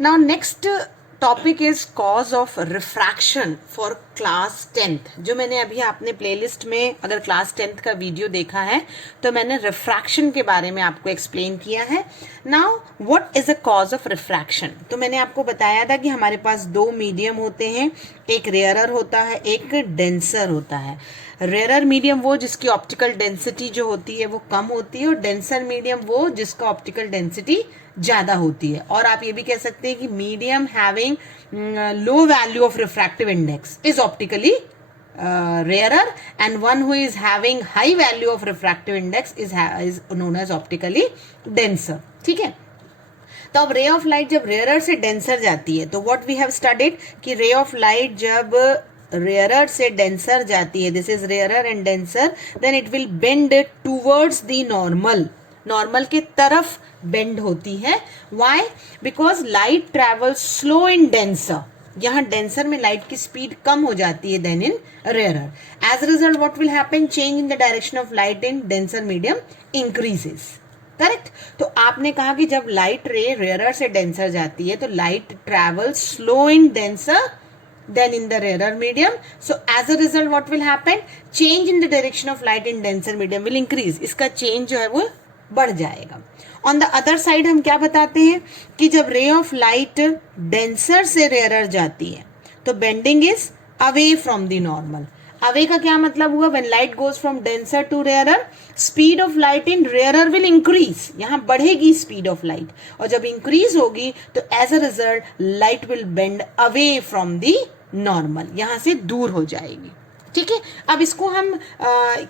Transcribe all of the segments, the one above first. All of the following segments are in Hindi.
Now next topic is cause of refraction for class 10th। जो मैंने अभी आपने प्लेलिस्ट में अगर क्लास 10th का वीडियो देखा है तो मैंने रिफ्रैक्शन के बारे में आपको एक्सप्लेन किया है। Now what is a cause of refraction? तो मैंने आपको बताया था कि हमारे पास दो मीडियम होते हैं, एक रेयरर होता है, एक डेंसर होता है। रेयरर मीडियम वो जिसकी ऑप्टिकल डेंसिटी जो होती है वो कम होती है, और डेंसर मीडियम वो जिसका ऑप्टिकल डेंसिटी ज़्यादा होती है। और आप ये भी कह सकते हैं कि medium having low value of refractive index is optically rarer, and one who is having high value of refractive index is known as optically denser। ठीक है, तो अब रे ऑफ लाइट जब रेयरर से डेंसर जाती है तो व्हाट वी हैव स्टडीड कि रे ऑफ लाइट जब रेयरर से डेंसर जाती है, this is rarer and denser, then it will bend towards the normal, normal के तरफ बेंड होती है। Why? Because light travel slow in denser, यहाँ डेंसर में लाइट की स्पीड कम हो जाती है than in rarer. As a result what will happen, change in the direction of light in denser medium increases. Correct? तो आपने कहा कि जब लाइट रे रेयरर से डेंसर जाती है तो light travel slow in denser then in the rarer medium, so as a result what will happen, change in the direction of light in denser medium will increase, इसका change जो है वो बढ़ जाएगा। ऑन द अदर साइड हम क्या बताते हैं कि जब रे ऑफ लाइट डेंसर से रेयरर जाती है तो bending is away from the normal. Away का क्या मतलब हुआ? When light goes from denser to rarer, speed of light in rarer will increase, यहाँ बढ़ेगी स्पीड ऑफ लाइट, और जब इंक्रीज होगी तो as a result light will bend away from the normal, यहां से दूर हो जाएगी। ठीक है, अब इसको हम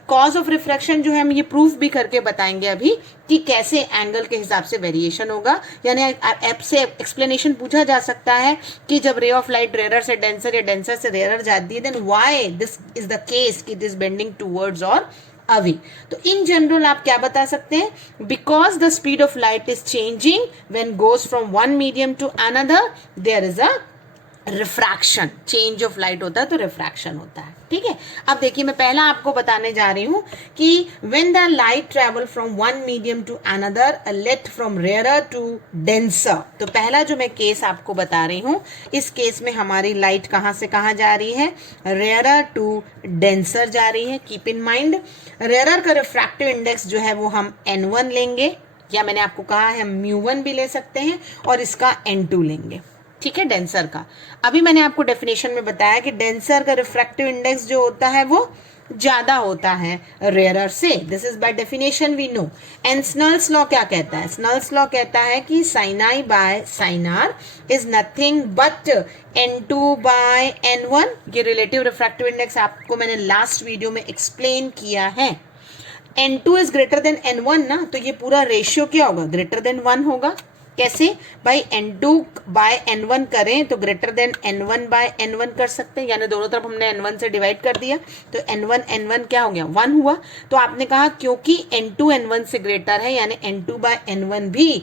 कॉज ऑफ रिफ्रैक्शन जो है हम ये प्रूफ भी करके बताएंगे अभी कि कैसे एंगल के हिसाब से वेरिएशन होगा। यानी ऐप से एक्सप्लेनेशन पूछा जा सकता है कि जब रे ऑफ लाइट रेयरर से डेंसर या डेंसर से रेयरर जाती है then why this is the case कि दिस बेंडिंग टूवर्ड्स और अवे। तो इन जनरल आप क्या बता सकते हैं? Because the speed of light is changing when goes from one medium to another, there is a refraction, change of light होता है तो रिफ्रैक्शन होता है। ठीक है, अब देखिए मैं पहला आपको बताने जा रही हूं कि when the light travel from one medium to another, let from rarer to denser. तो पहला जो मैं केस आपको बता रही हूं, इस केस में हमारी लाइट कहां से कहां जा रही है? रेयरर टू डेंसर जा रही है। कीप इन माइंड, रेयरर का रिफ्रैक्टिव इंडेक्स जो है वो हम n1 लेंगे, या मैंने आपको कहा है हम μ1 भी ले सकते हैं, और इसका n2 लेंगे। ठीक है, डेंसर का अभी मैंने आपको डेफिनेशन में बताया कि डेंसर का रिफ्रैक्टिव इंडेक्स जो होता है वो ज्यादा होता है रेयरर से, this is by definition we know. And Snell's law क्या कहता है? स्नेल्स लॉ कहता है कि sin i by sin r is nothing but n2 by n1। ये रिलेटिव रिफ्रैक्टिव इंडेक्स आपको मैंने लास्ट वीडियो में एक्सप्लेन किया है। n2 is greater than n1 ना, तो ये पूरा रेशियो क्या होगा? ग्रेटर देन 1 होगा। कैसे भाई? n2 बाय n1 करें तो greater than n1 bye n1 कर सकते हैं, यानी दोनों तरफ हमने n1 से डिवाइड कर दिया तो n1 क्या हो गया? 1 हुआ। तो आपने कहा क्योंकि n2 n1 से ग्रेटर है यानी n2 बाय n1 भी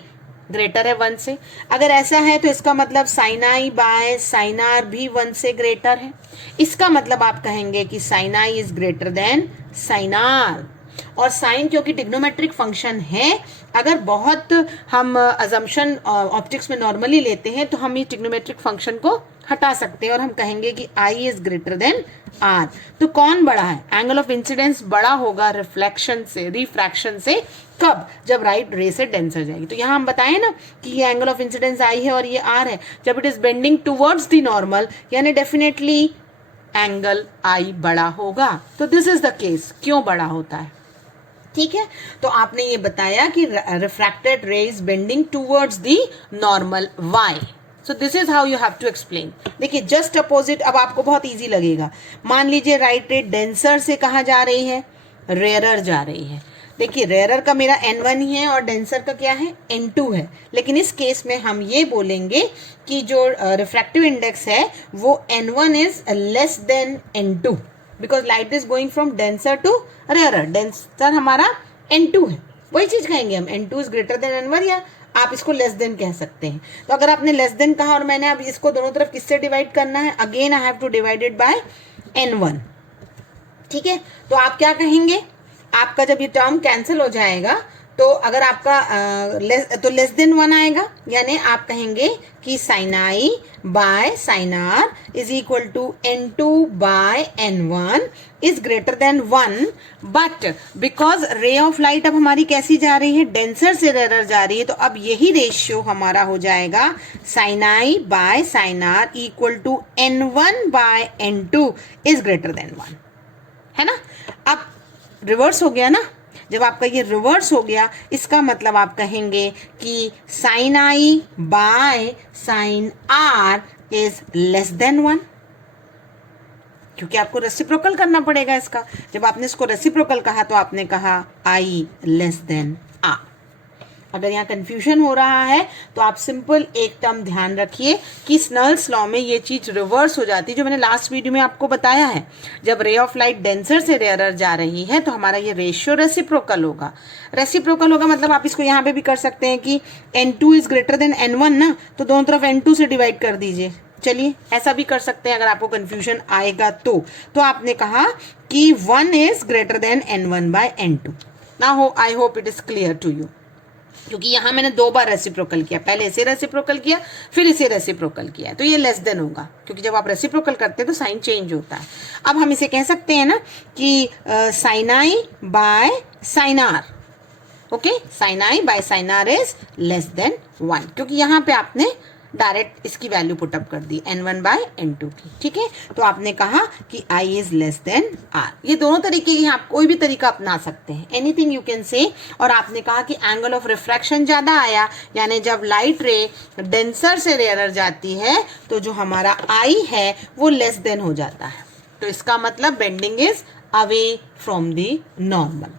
ग्रेटर है 1 से। अगर ऐसा है तो इसका मतलब sin i by sin r भी 1 से ग्रेटर है। इसका मतलब आप कहेंगे कि sin i is greater then sin r। और साइन क्योंकि ट्रिग्नोमेट्रिक फंक्शन है, अगर बहुत हम अजम्पशन ऑप्टिक्स में नॉर्मली लेते हैं तो हम ये ट्रिग्नोमेट्रिक फंक्शन को हटा सकते हैं और हम कहेंगे कि I is greater then R। तो कौन बड़ा है? एंगल ऑफ इंसिडेंस बड़ा होगा रिफ्लेक्शन से, रिफ्रैक्शन से। कब? जब राइट रे से डेंसर जाएगी। तो यहाँ हम बताएं ना कि ये एंगल ऑफ इंसिडेंस I है और ये R है, जब it is bending towards the normal यानी डेफिनेटली एंगल I बड़ा होगा। तो दिस इज द केस, क्यों बड़ा होता है? ठीक है, तो आपने ये बताया कि refracted ray is bending towards the normal y। So this is how you have to explain. देखिए जस्ट अपोजिट, अब आपको बहुत इजी लगेगा। मान लीजिए राइट रे डेंसर से कहाँ जा रही है? रेयरर जा रही है। देखिए रेयरर का मेरा n1 ही है और डेंसर का क्या है? n2 है। लेकिन इस केस में हम ये बोलेंगे कि जो रिफ्रैक्टिव इंडेक्स है वो n1 is less than n2 because light is going from denser to rarer. Denser हमारा n2 है, वही चीज कहेंगे हम, n2 is greater than n1, या आप इसको लेस देन कह सकते हैं। तो अगर आपने लेस देन कहा और मैंने अब इसको दोनों तरफ किससे डिवाइड करना है? Again I have to divide it by n1। ठीक है, तो आप क्या कहेंगे? आपका जब ये टर्म कैंसिल हो जाएगा तो अगर आपका तो लेस देन 1 आएगा, यानी आप कहेंगे कि sine I by sine are is equal to N2 by N1 is greater than 1, but because ray of light अब हमारी कैसी जा रही है, डेंसर से रेयर जा रही है, तो अब यही रेशियो हमारा हो जाएगा sine I by sine R equal to N1 by N2 is greater than 1, है ना। अब रिवर्स हो गया ना, जब आपका ये रिवर्स हो गया इसका मतलब आप कहेंगे कि sine I by sine are is less than 1, क्योंकि आपको रेसिप्रोकल करना पड़ेगा इसका। जब आपने इसको रेसिप्रोकल कहा तो आपने कहा आई लेस देन आर। अगर यहाँ कंफ्यूजन हो रहा है तो आप सिंपल एक टर्म ध्यान रखिए कि स्नेल्स लॉ में ये चीज रिवर्स हो जाती है, जो मैंने लास्ट वीडियो में आपको बताया है। जब रे ऑफ लाइट डेंसर से रेयरर जा रही है तो हमारा ये रेशियो रेसिप्रोकल होगा। रेसिप्रोकल होगा मतलब आप इसको यहाँ पे भी कर सकते हैं कि N2 is greater than N1 ना, तो दोनों तरफ N2 से डिवाइड कर दीजिए। चलिए ऐसा भी कर सकते हैं अगर आपको कंफ्यूजन आएगा तो आपने कहा कि 1 is greater than N1 by N2। Now I hope it is clear to you, क्योंकि यहां मैंने 2 बार रेसिप्रोकल किया, पहले इसे रेसिप्रोकल किया फिर इसे रेसिप्रोकल किया, तो ये लेस देन होगा, क्योंकि जब आप रेसिप्रोकल करते हैं तो साइन चेंज होता है। अब हम इसे कह सकते हैं ना कि sine I by sine R, okay, sine I by sine are is less than 1, क्योंकि यहां पे आपने डायरेक्ट इसकी वैल्यू पुटअप कर दी N1 बाय N2 की, ठीक है। तो आपने कहा कि I is less then R। ये दोनों तरीके की आप कोई भी तरीका अपना सकते हैं, एनीथिंग यू कैन से। और आपने कहा कि एंगल ऑफ रिफ्रैक्शन ज्यादा आया, यानी जब लाइट रे डेंसर से रेयरर जाती है तो जो हमारा I है वो लेस देन हो जाता है, तो इसका मतलब bending is away from the normal.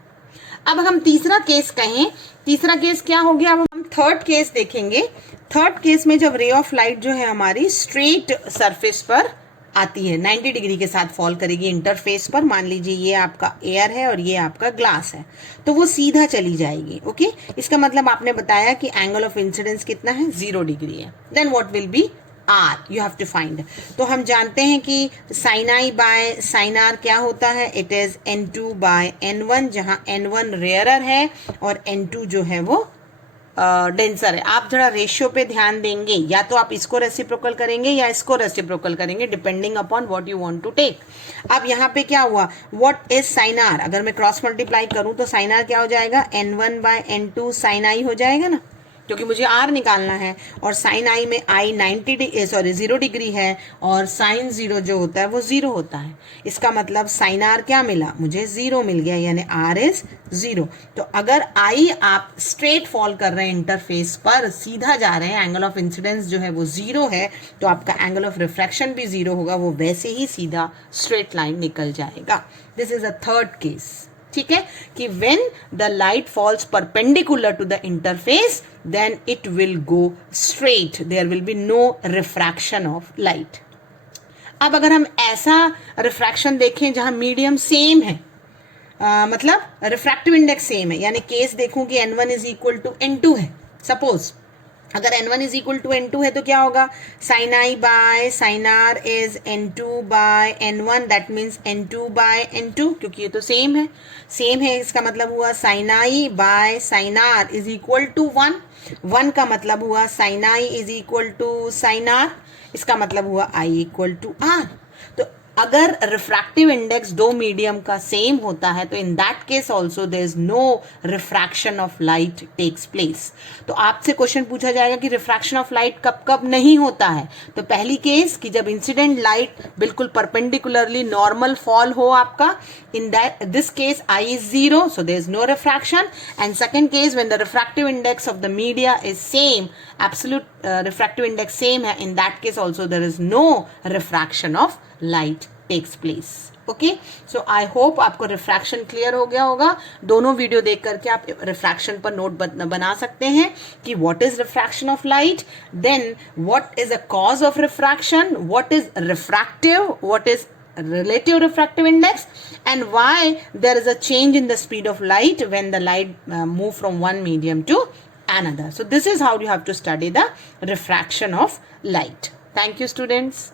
अब हम तीसरा केस कहें, तीसरा केस क्या हो गया, अब हम थर्ड केस देखेंगे। थर्ड केस में जब रे ऑफ लाइट जो है हमारी स्ट्रेट सरफेस पर आती है, 90 डिग्री के साथ फॉल करेगी इंटरफेस पर, मान लीजिए ये आपका एयर है और ये आपका ग्लास है, तो वो सीधा चली जाएगी, ओके। इसका मतलब आपने बताया कि एंगल ऑफ इंसिडेंस कितना है, 0 डिग्री है। Then what will be R, you have to find। तो हम जानते हैं कि sine I by sine r क्या होता है, it is N2 by N1, जहां N1 रेयरर है और N2 जो है वो डेंसर है। आप जरा रेशियो पे ध्यान देंगे, या तो आप इसको रेसिप्रोकल करेंगे या इसको रेसिप्रोकल करेंगे, depending upon what you want to take. अब यहाँ पे क्या हुआ, व्हाट इज साइन आर, अगर मैं क्रॉस मल्टीप्लाई करूं तो साइन आर क्या हो जाएगा, N1 बाय N2 साइन आई हो जाएगा ना, क्योंकि मुझे R निकालना है। और साइन आई में I 0 डिग्री है और साइन 0 जो होता है वो 0 होता है। इसका मतलब साइन R क्या मिला, मुझे 0 मिल गया, यानी R इज 0। तो अगर I आप स्ट्रेट फॉल कर रहे हैं इंटरफेस पर, सीधा जा रहे हैं, एंगल ऑफ इंसिडेंस जो है वो 0 है, तो आपका एंगल ऑफ रिफ्रैक्शन भी 0 होगा, वो वैसे ही सीधा स्ट्रेट लाइन निकल जाएगा। This is a third case, ठीक है, कि when the light falls perpendicular to the interface then it will go straight, there will be no refraction of light। अब अगर हम ऐसा रिफ्रैक्शन देखें जहां मीडियम सेम है, मतलब रिफ्रैक्टिव इंडेक्स सेम है, यानी केस देखूं कि N1 is equal to N2 है, सपोज अगर N1 is equal to N2 है तो क्या होगा, sine I by sine are is N2 by N1, that means N2 by N2, क्योंकि ये तो सेम है, इसका मतलब हुआ sine I by sine are is equal to 1 का मतलब हुआ sine i is equal to sine r, इसका मतलब हुआ आई इक्वल टू आर। तो अगर रिफ्रैक्टिव इंडेक्स दो मीडियम का सेम होता है तो in that case also there is no refraction of light takes place. तो आपसे क्वेश्चन पूछा जाएगा कि रिफ्रैक्शन ऑफ लाइट कब कब नहीं होता है, तो पहली केस कि जब इंसिडेंट लाइट बिल्कुल परपेंडिकुलरली नॉर्मल फॉल हो आपका, in this case I is 0, so there is no refraction, and second case when the refractive index of the media is same, absolute refractive index same है, in that case also there is no refraction of light takes place। Okay, so I hope आपको रिफ्रैक्शन क्लियर हो गया होगा। दोनों वीडियो देख करके आप रिफ्रैक्शन पर नोट बना सकते हैं कि what is refraction of light, then what is a cause of refraction, what is refractive, what is relative refractive index, and why there is a change in the speed of light when the light move from one medium to another. So this is how you have to study the refraction of light. Thank you, students.